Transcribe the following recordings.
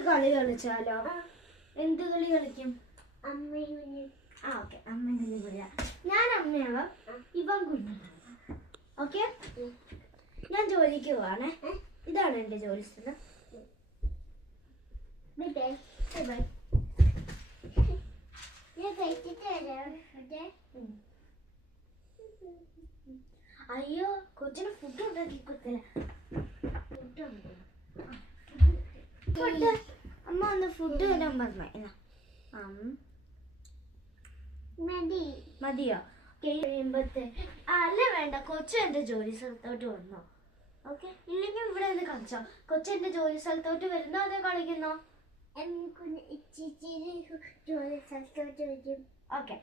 നമുക്കൊരു കളി കളിച്ചാലോ? എന്ത് കളി കളിക്കും? ഓക്കെ, അമ്മ കുഞ്ഞു പറയാ. ഞാൻ അമ്മയാവാം, ഇവൻ കുഞ്ഞാവാം. ഓക്കെ, ഞാൻ ജോലിക്ക് പോവാണേ. ഇതാണ് എന്റെ ജോലി സ്ഥലം. അയ്യോ, കൊച്ചിന് ഫുഡ് ഉണ്ടാക്കി കൊടുത്തില്ല. അമ്മ ഒന്ന് ഫുഡ് തരാൻ പറഞ്ഞ മതിയോ? കഴിയുമ്പത്തെ അല്ല, വേണ്ട, കൊച്ചു എന്റെ ജോലി സ്ഥലത്തോട്ട് വന്നോ. ഓക്കെ, ഇല്ലെങ്കിൽ ഇവിടെ നിന്ന് കളിച്ചോ. കൊച്ചു എന്റെ ജോലി സ്ഥലത്തോട്ട് വരുന്നോ അതോ കളിക്കുന്നോ? ഓക്കെ,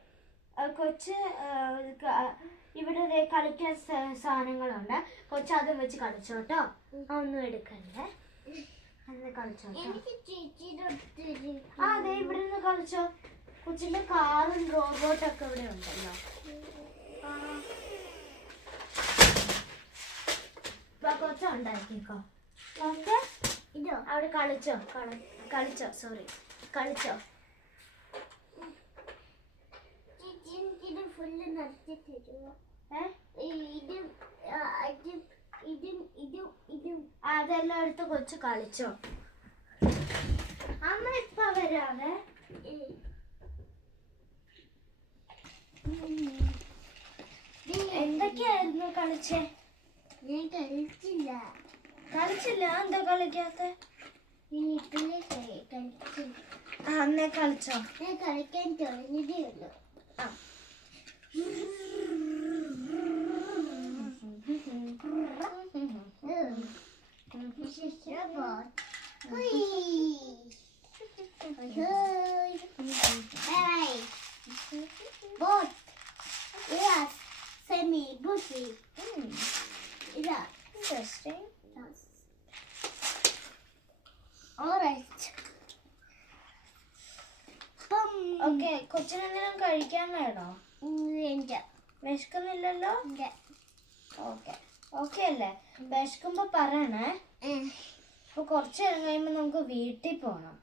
കൊച്ച് ഇവിടെ കളിക്കാൻ സാധനങ്ങളുണ്ട്. കൊച്ചു അതും വെച്ച് കളിച്ചോട്ടോ. ഒന്നും എടുക്കണ്ടേ, അന്ന് കളിച്ചോട്ടോ. അതെ, ഇവിടെ നിന്ന് കളിച്ചോ. കൊച്ചിന്റെ കാറും റോബോട്ടൊക്കെ ഇവിടെ ഉണ്ടല്ലോ. കൊച്ച ഉണ്ടാക്കിക്കോ. ഓക്കെ, അവിടെ കളിച്ചോ. സോറി, കളിച്ചോ. അതെല്ലാം എടുത്ത് കൊച്ചു കളിച്ചോ. അമ്മ ഇപ്പൊ വരാവേ. എന്തൊക്കെയായിരുന്നു കളിച്ചേ? ഞാൻ കളിച്ചില്ല. എന്താ കളിക്കാത്ത? അന്നേ കളിച്ചോ? ഞാൻ കളിക്കാൻ തുടങ്ങിയതേ ഉള്ളൂ. Interesting. Alright. Okay, കൊച്ചിനെന്തെങ്കിലും കഴിക്കാൻ വേണോ? വിശക്കുന്നില്ലല്ലോ? ഓക്കെ അല്ലേ? വിശക്കുമ്പോ പറയണേ. അപ്പൊ കുറച്ച് നേരം കഴിയുമ്പോ നമുക്ക് വീട്ടിൽ പോണം.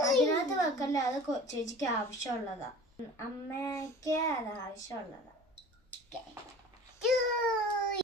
അതിനകത്ത് വെക്കല്ലേ, അത് ചേച്ചിക്ക് ആവശ്യമുള്ളതാ. അമ്മയ്ക്ക് അത് ആവശ്യമുള്ളതാ.